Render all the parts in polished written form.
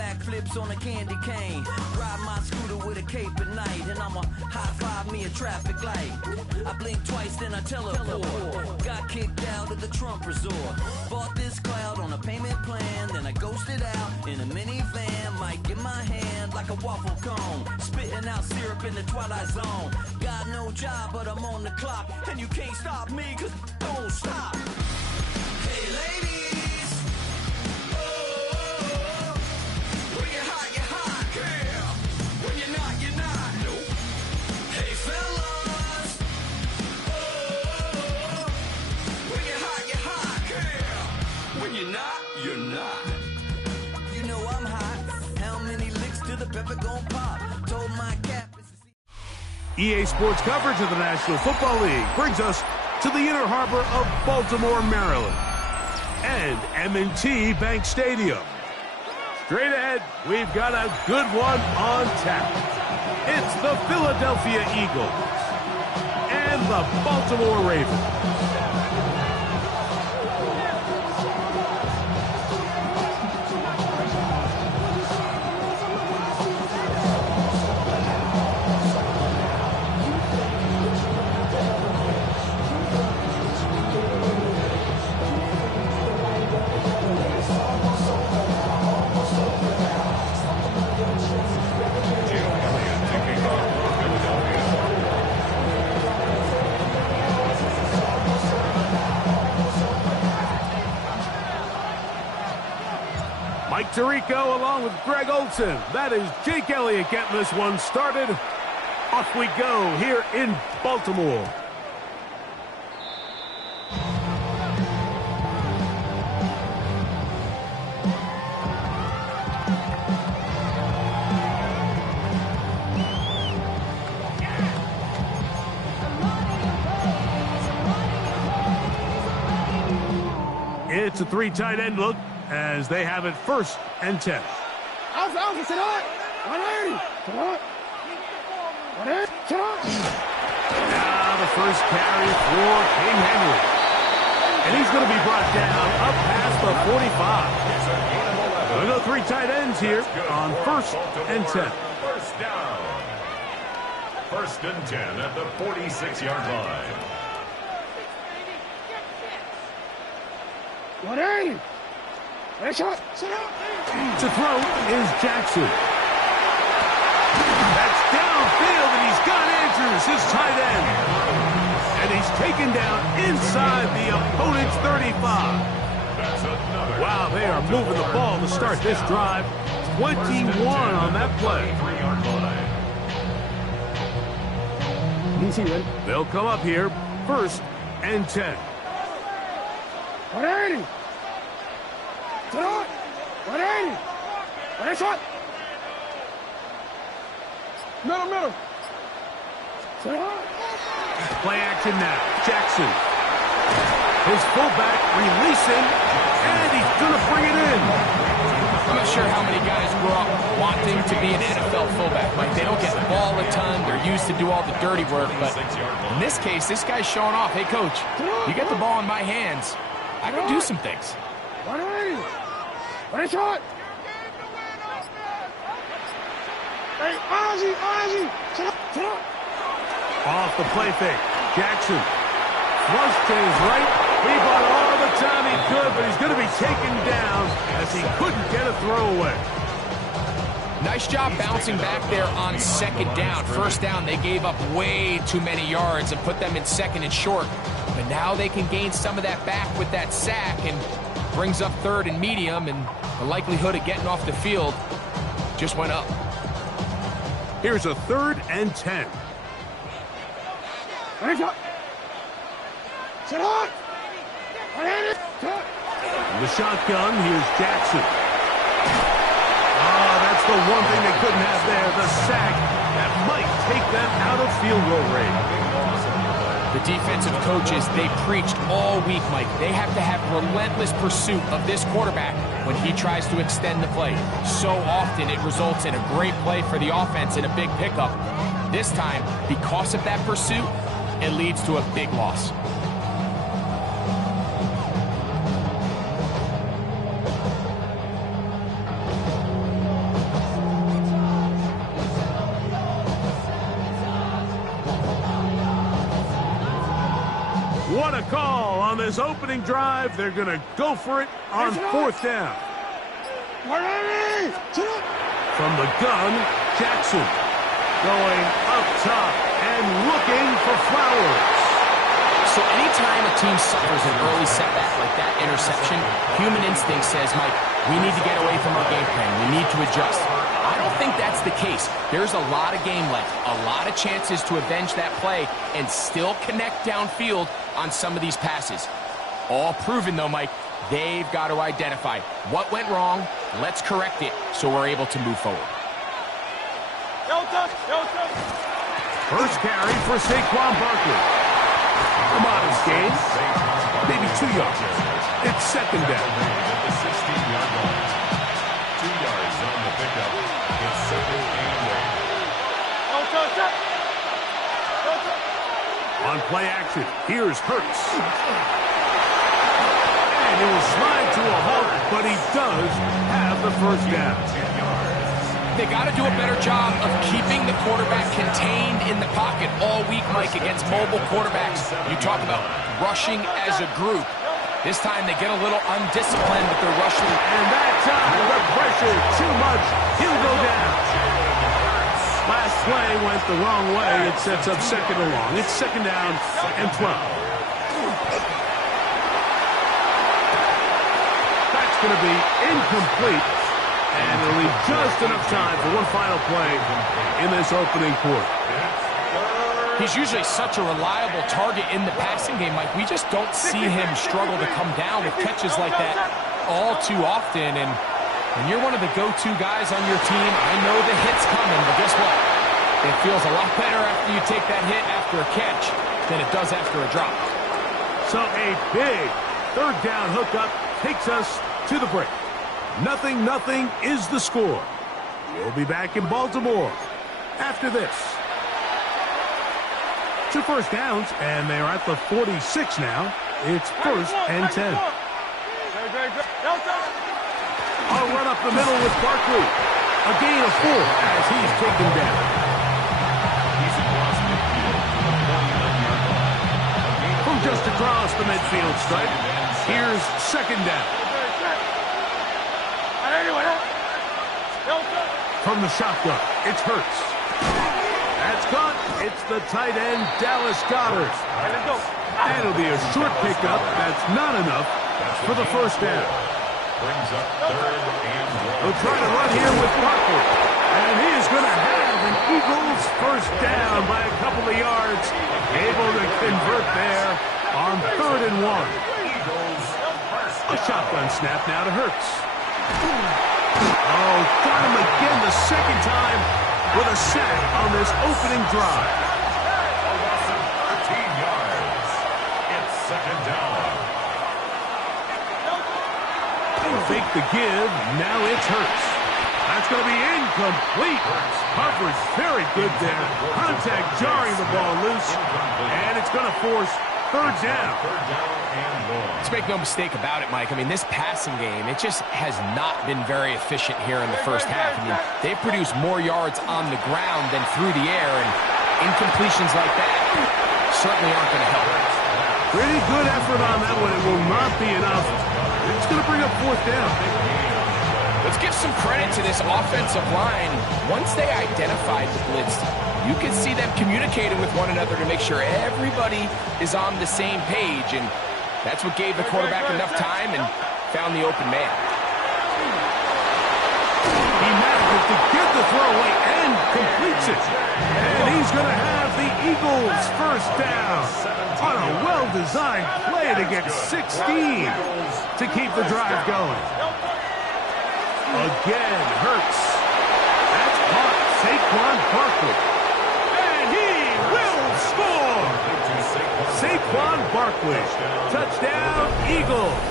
backflips on a candy cane. Ride my scooter with a cape at night, and I'ma high-five me a traffic light. I blink twice, then I teleport. Got kicked out of the Trump resort. Bought this cloud on a payment plan, then I ghosted out in a minivan. Might get my hand like a waffle cone, spitting out syrup in the twilight zone. Got no job, but I'm on the clock, and you can't stop me, cause don't stop. Hey ladies, oh, when you're hot, girl. When you're not, nope. Hey fellas, oh, when you're hot, girl. When you're not. You know I'm hot. How many licks till the pepper gon' pop? Told my cap. EA Sports coverage of the National Football League brings us to the inner harbor of Baltimore, Maryland, and M&T Bank Stadium. Straight ahead, we've got a good one on tap. It's the Philadelphia Eagles and the Baltimore Ravens. Mike Tirico along with Greg Olson. That is Jake Elliott getting this one started. Off we go here in Baltimore. It's a three tight end look as they have it 1st and 10. Now the first carry for King Henry. And he's going to be brought down up past the 45. We'll go three tight ends here on 1st and 10. First down. 1st and 10 at the 46-yard line. 180. Nice shot. To throw is Jackson. That's downfield, and he's got Andrews, his tight end. And he's taken down inside the opponent's 35. Wow, they are moving the ball to start this drive. 21 on that play. They'll come up here 1st and 10. 180. 180. Nice shot. Middle. Play action now. Jackson. His fullback releasing, and he's going to bring it in. I'm not sure how many guys grew up wanting to be an NFL fullback. Like, they don't get the ball a ton. They're used to do all the dirty work. But in this case, this guy's showing off. Hey, coach, you get the ball in my hands, I can do some things. 180. Nice shot. Hey, Ozzy. Sit up. Off the play fake. Jackson. Flushed to his right. He bought all the time he could, but he's going to be taken down as he couldn't get a throwaway. Nice job bouncing back there on 2nd down. 1st down, they gave up way too many yards and put them in 2nd and short. But now they can gain some of that back with that sack and brings up 3rd and medium, and the likelihood of getting off the field just went up. Here's a 3rd and 10. Nice shot. Sit up. The shotgun, here's Jackson. That's the one thing they couldn't have there, the sack that might take them out of field goal range. The defensive coaches, they preached all week, Mike. They have to have relentless pursuit of this quarterback when he tries to extend the play. So often it results in a great play for the offense and a big pickup. This time, because of that pursuit, it leads to a big loss. What a call on this opening drive. They're going to go for it on fourth down. From the gun, Jackson going up top and looking for Flowers. So anytime a team suffers an early setback like that interception, human instinct says, Mike, we need to get away from our game plan. We need to adjust. I don't think that's the case. There's a lot of game left, a lot of chances to avenge that play and still connect downfield on some of these passes. All proven, though, Mike, they've got to identify what went wrong, let's correct it so we're able to move forward. First carry for Saquon Barkley. A modest gain, maybe 2 yards. It's second down. At the 16-yard line. 2 yards on the pickup. It's second and 8. On play action, here's Hurts. And he will slide to a halt, but he does have the first down. They got to do a better job of keeping the quarterback contained in the pocket all week, Mike, against mobile quarterbacks. You talk about rushing as a group. This time they get a little undisciplined with their rushing. And that time, the pressure too much. He'll go down. Last play went the wrong way. It sets up second and long. It's second down and 12. That's going to be incomplete. And it'll leave just enough time for one final play in this opening quarter. He's usually such a reliable target in the passing game, Mike. We just don't see him struggle to come down with catches like that all too often. And when you're one of the go-to guys on your team, I know the hit's coming, but guess what? It feels a lot better after you take that hit after a catch than it does after a drop. So a big third down hookup takes us to the break. 0-0 is the score. We'll be back in Baltimore after this. 2 first downs, and they are at the 46 now. It's first and 10. I'll run up the middle with Barkley. A gain of 4 as he's taken down. He's across midfield to the 49-yard line. From just across the midfield stripe, here's second down. From the shotgun, it's Hurts. That's caught. It's the tight end, Dallas Goedert. And it'll be a short pickup. That's not enough for the first down. Brings up third and 1. He'll try to run here with Barkley. And he is going to have an Eagles first down by a couple of yards. Able to convert there on 3rd and 1. Eagles first A shotgun snap now to Hurts. Oh, got him again the second time with a sack on this opening drive. A loss of 13 yards. It's second down. Fake the give. Now it's Hurts. That's going to be incomplete. Coverage very good there. Contact jarring the ball loose. And it's going to force third down. Third down and 1. Let's make no mistake about it, Mike. I mean, this passing game, it just has not been very efficient here in the first half. I mean, they've produced more yards on the ground than through the air, and incompletions like that certainly aren't going to help. Pretty good effort on that one. It will not be enough. It's going to bring up fourth down. Let's give some credit to this offensive line. Once they identified the blitz, you can see them communicating with one another to make sure everybody is on the same page, and that's what gave the quarterback enough time and found the open man. He manages to get the throw away and completes it. And he's going to have the Eagles first down on a well-designed play to get 16 to keep the drive going. Again, Hurts. That's caught. Saquon Barkley. And he will score. Saquon Barkley. Touchdown, Eagles.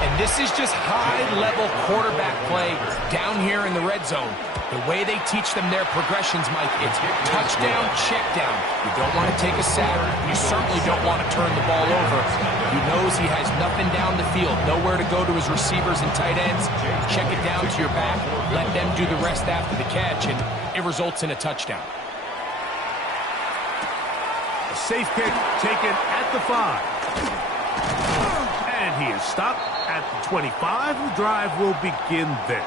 And this is just high-level quarterback play down here in the red zone. The way they teach them their progressions, Mike, it's touchdown, check down. You don't want to take a sack. You certainly don't want to turn the ball over. He knows he has nothing down the field, nowhere to go to his receivers and tight ends. Check it down to your back. Let them do the rest after the catch, and it results in a touchdown. A safe kick taken at the 5. And he is stopped at the 25. The drive will begin there.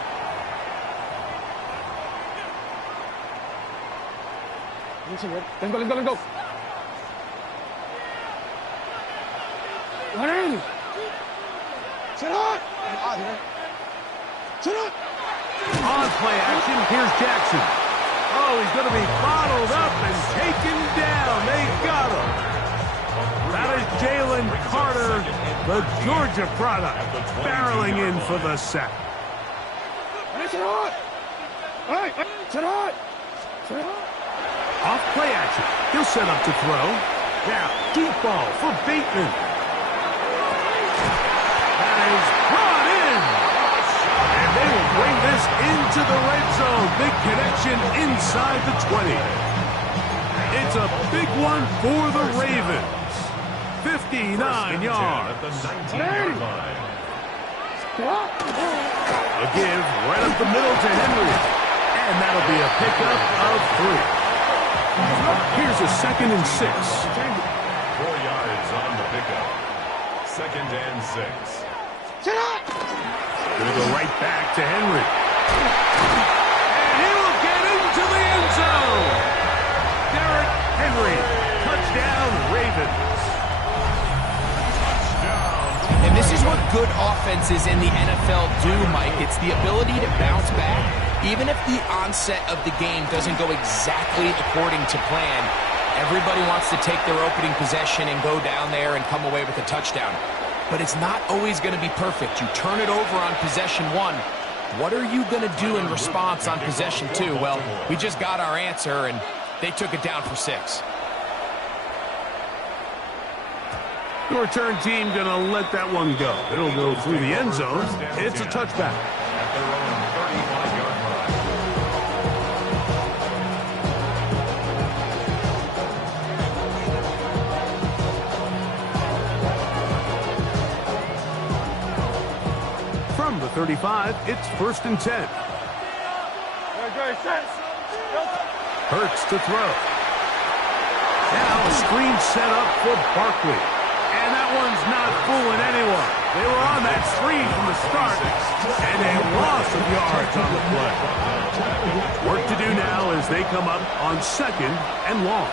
Let's go, let's go, let's go. 180. Sit on. Sit on. On play action, here's Jackson. Oh, he's going to be bottled up and taken down. They got him. That is Jalen Carter, the Georgia product, barreling in for the sack. Sit on. Hey, sit on. Sit on. Off play action. He'll set up to throw. Now, deep ball for Bateman. That is brought in. And they will bring this into the red zone. Big connection inside the 20. It's a big one for the Ravens. 59 yards. At the 19-yard line. A give right up the middle to Henry. And that'll be a pickup of 3. Here's a 2nd and 6. 4 yards on the pickup. 2nd and 6. Gonna go right back to Henry. And he will get into the end zone. Derrick Henry. Touchdown, Ravens. And this is what good offenses in the NFL do, Mike. It's the ability to bounce back. Even if the onset of the game doesn't go exactly according to plan, everybody wants to take their opening possession and go down there and come away with a touchdown. But it's not always going to be perfect. You turn it over on possession 1. What are you going to do in response on possession 2? Well, we just got our answer, and they took it down for 6. The return team going to let that one go. It'll go through the end zone. It's a touchback. At their own 35-yard line. From the 35, it's 1st and 10. Hurts to throw. Now a screen set up for Barkley. And that one's not fooling anyone. They were on that screen from the start, and a loss of yards on the play. Work to do now as they come up on 2nd and long.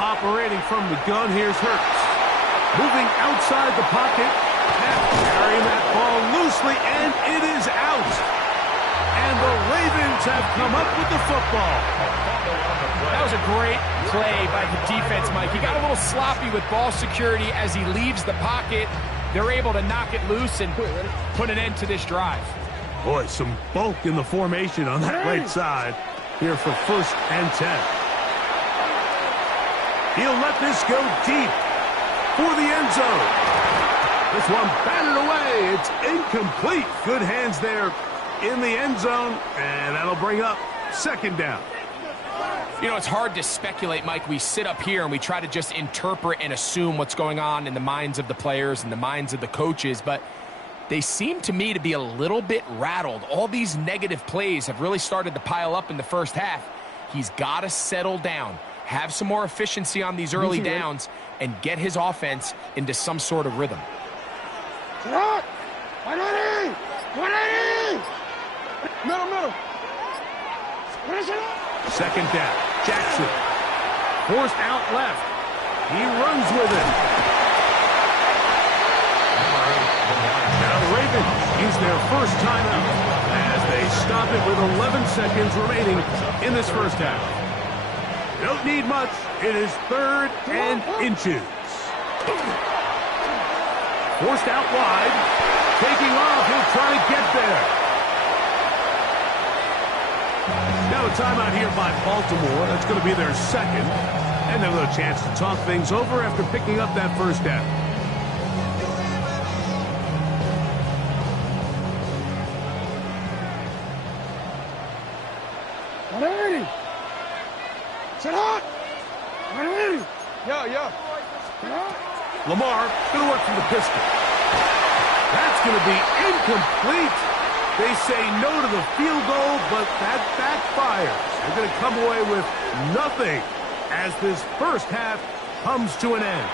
Operating from the gun, here's Hurts. Moving outside the pocket, and carrying that ball loosely, and it is out. And the Ravens have come up with the football. That was a great play by the defense, Mike. He got a little sloppy with ball security as he leaves the pocket. They're able to knock it loose and put an end to this drive. Boy, some bulk in the formation on that right side here for 1st and 10. He'll let this go deep for the end zone. This one batted away. It's incomplete. Good hands there in the end zone, and that'll bring up 2nd down. You know, it's hard to speculate, Mike. We sit up here and we try to just interpret and assume what's going on in the minds of the players and the minds of the coaches, but they seem to me to be a little bit rattled. All these negative plays have really started to pile up in the first half. He's got to settle down, have some more efficiency on these early downs, and get his offense into some sort of rhythm. 180! 180! Middle. 2nd down. Jackson. Forced out left. He runs with it. Now the Ravens use their first timeout as they stop it with 11 seconds remaining in this first half. Don't need much. It is 3rd and inches. Forced out wide. Taking off. He'll try to get there. Now a timeout here by Baltimore. That's going to be their 2nd. And they'll have a chance to talk things over after picking up that first down. Sit on. 180. Yeah. Lamar going to work from the pistol. That's going to be incomplete. They say no to the field goal, but that backfires. They're going to come away with nothing as this first half comes to an end.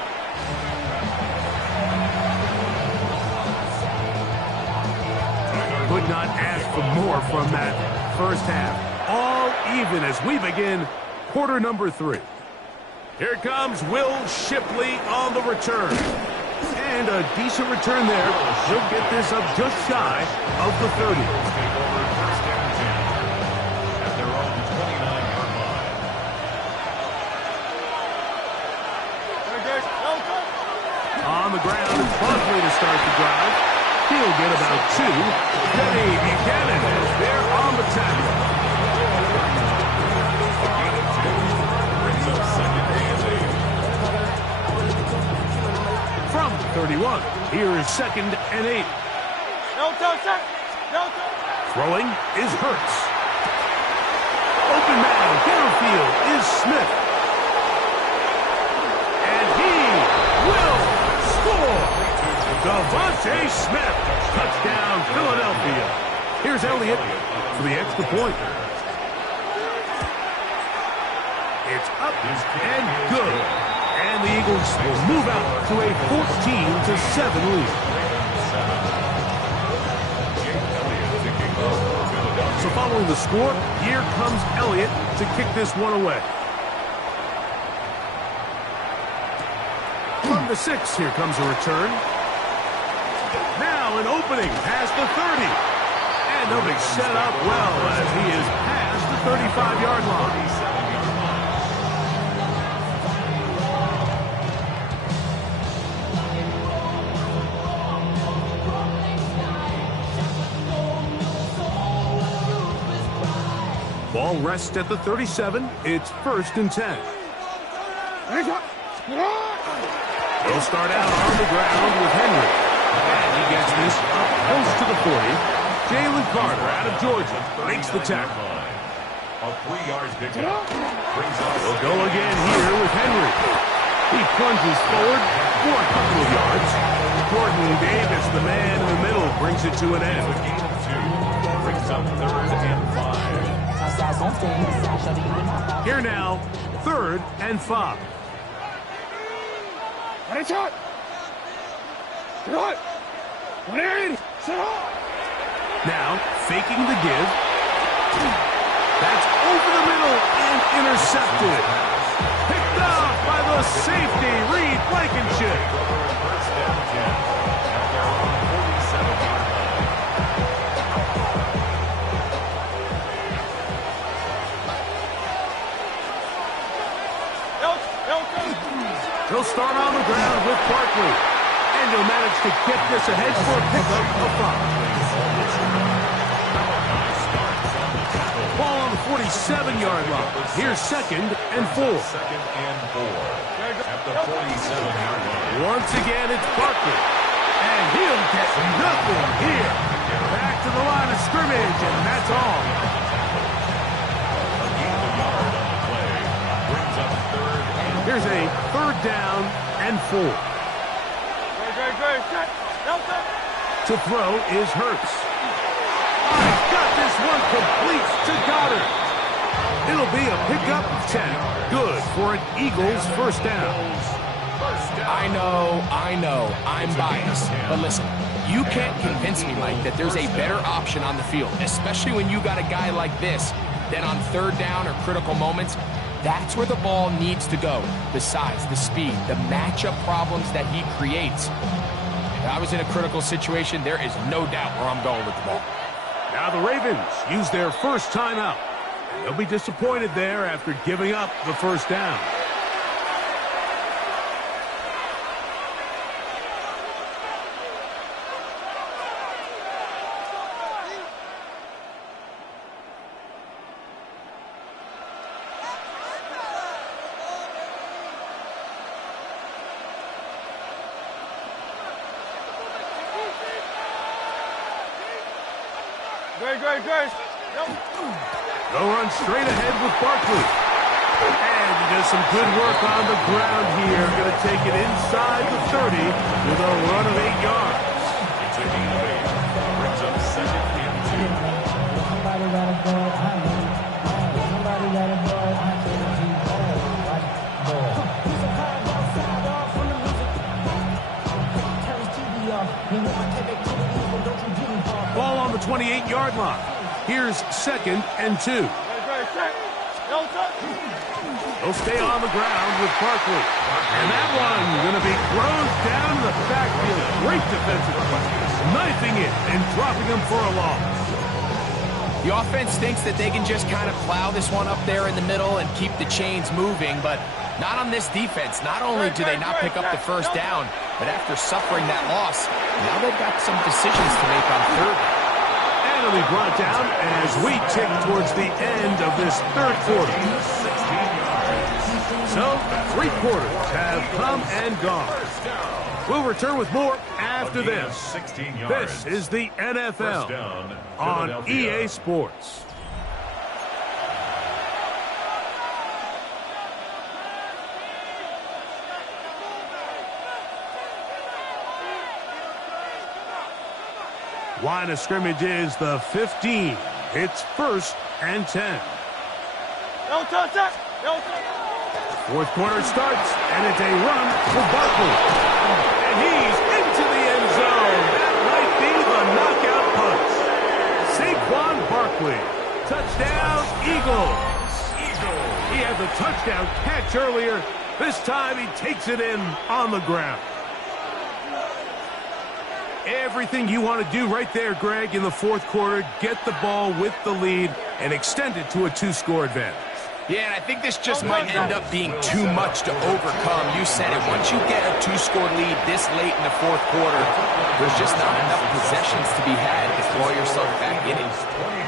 Could not ask for more from that first half. All even as we begin quarter number 3. Here comes Will Shipley on the return. And a decent return there. He'll get this up just shy of the 30. At their own 29-yard line. On the ground, it's Barkley to start the drive. He'll get about 2. Kenny Buchanan is there on the tackle. Brings up second and 8. From 31, here is second and 8. Throwing is Hurts. Open man downfield is Smith. And he will score. Devontae Smith. Touchdown, Philadelphia. Here's Elliott for the extra point. It's up and good. And the Eagles will move out to a 14-7 lead. So following the score, here comes Elliott to kick this one away. From the 6, here comes a return. Now an opening past the 30. And they'll be set up well as he is past the 35-yard line. Ball rests at the 37. It's 1st and 10. They'll start out on the ground with Henry. And he gets this up close to the 40. Jalen Carter out of Georgia makes the tackle. A 3-yard pickup. They'll go again here with Henry. He plunges forward for a couple of yards. Jordan Davis, the man in the middle, brings it to an end. A gain of 2. Brings up 3rd and 5. Here now, 3rd and 5. Now, faking the give. That's over the middle and intercepted. Picked off by the safety, Reed Blankenship. First and 10 at their own 47-yard line. He'll start on the ground with Barkley. And he'll manage to get this ahead for a pickup of 5. Ball on the 47-yard line. Here's 2nd and 4. 2nd and 4 at the 47-yard line. Once again, it's Barkley. And he'll get nothing here. Back to the line of scrimmage, and that's all. A gain of a yard on the play. Brings up 3rd and 4. Here's a 3rd down and 4. To throw is Hurts. He's got this one complete to Goddard. It'll be a pickup of 10. Good for an Eagles first down. I know, I'm biased. But listen, you can't convince me, Mike, that there's a better option on the field, especially when you got a guy like this, that on 3rd down or critical moments, that's where the ball needs to go. The size, the speed, the matchup problems that he creates. If I was in a critical situation, there is no doubt where I'm going with the ball. Now the Ravens use their first timeout. They'll be disappointed there after giving up the first down. They'll run straight ahead with Barkley. And he does some good work on the ground here. Going to take it inside the 30 with a run of 8 yards. It's a gain of 8. Brings up 2nd and 2. 28-yard line. Here's 2nd and 2. He'll stay on the ground with Barkley. And that one going to be thrown down in the backfield. Great defensive play. Knifing it and dropping him for a loss. The offense thinks that they can just kind of plow this one up there in the middle and keep the chains moving, but not on this defense. Not only do they not pick up the first down, but after suffering that loss, now they've got some decisions to make on third. And it'll be brought down as we tick towards the end of this third quarter. So, 3 quarters have come and gone. We'll return with more after this. This is the NFL on EA Sports. Line of scrimmage is the 15. It's 1st and 10. Fourth quarter starts, and it's a run for Barkley. And he's into the end zone. That might be the knockout punch. Saquon Barkley. Touchdown, Eagles. He had the touchdown catch earlier. This time he takes it in on the ground. Everything you want to do right there, Greg, in the fourth quarter, get the ball with the lead and extend it to a 2-score advantage. Yeah, and I think this just might end up being too much to overcome. You said it. Once you get a 2-score lead this late in the fourth quarter, there's just not enough possessions to be had to throw yourself back in it.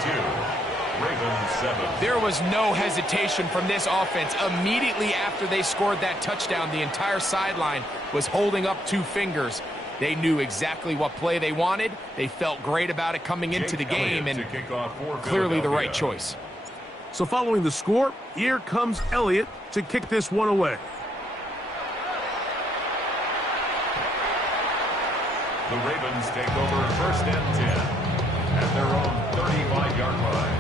22, Ravens 7. There was no hesitation from this offense. Immediately after they scored that touchdown, the entire sideline was holding up 2 fingers. They knew exactly what play they wanted. They felt great about it coming into the game, and clearly the right choice. So following the score, here comes Elliott to kick this one away. The Ravens take over 1st and 10 at their own 35-yard line.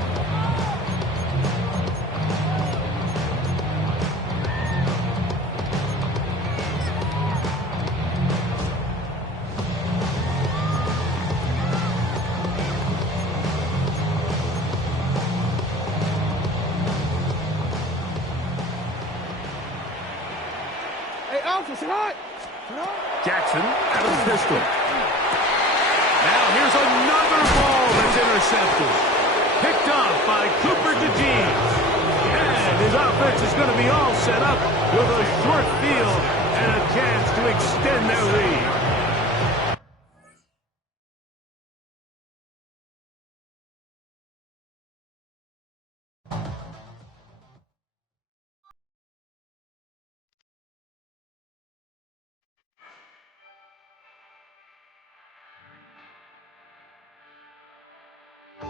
Jackson out of the pistol. Now here's another ball that's intercepted. Picked off by Cooper DeJean. And his offense is going to be all set up with a short field and a chance to extend their lead.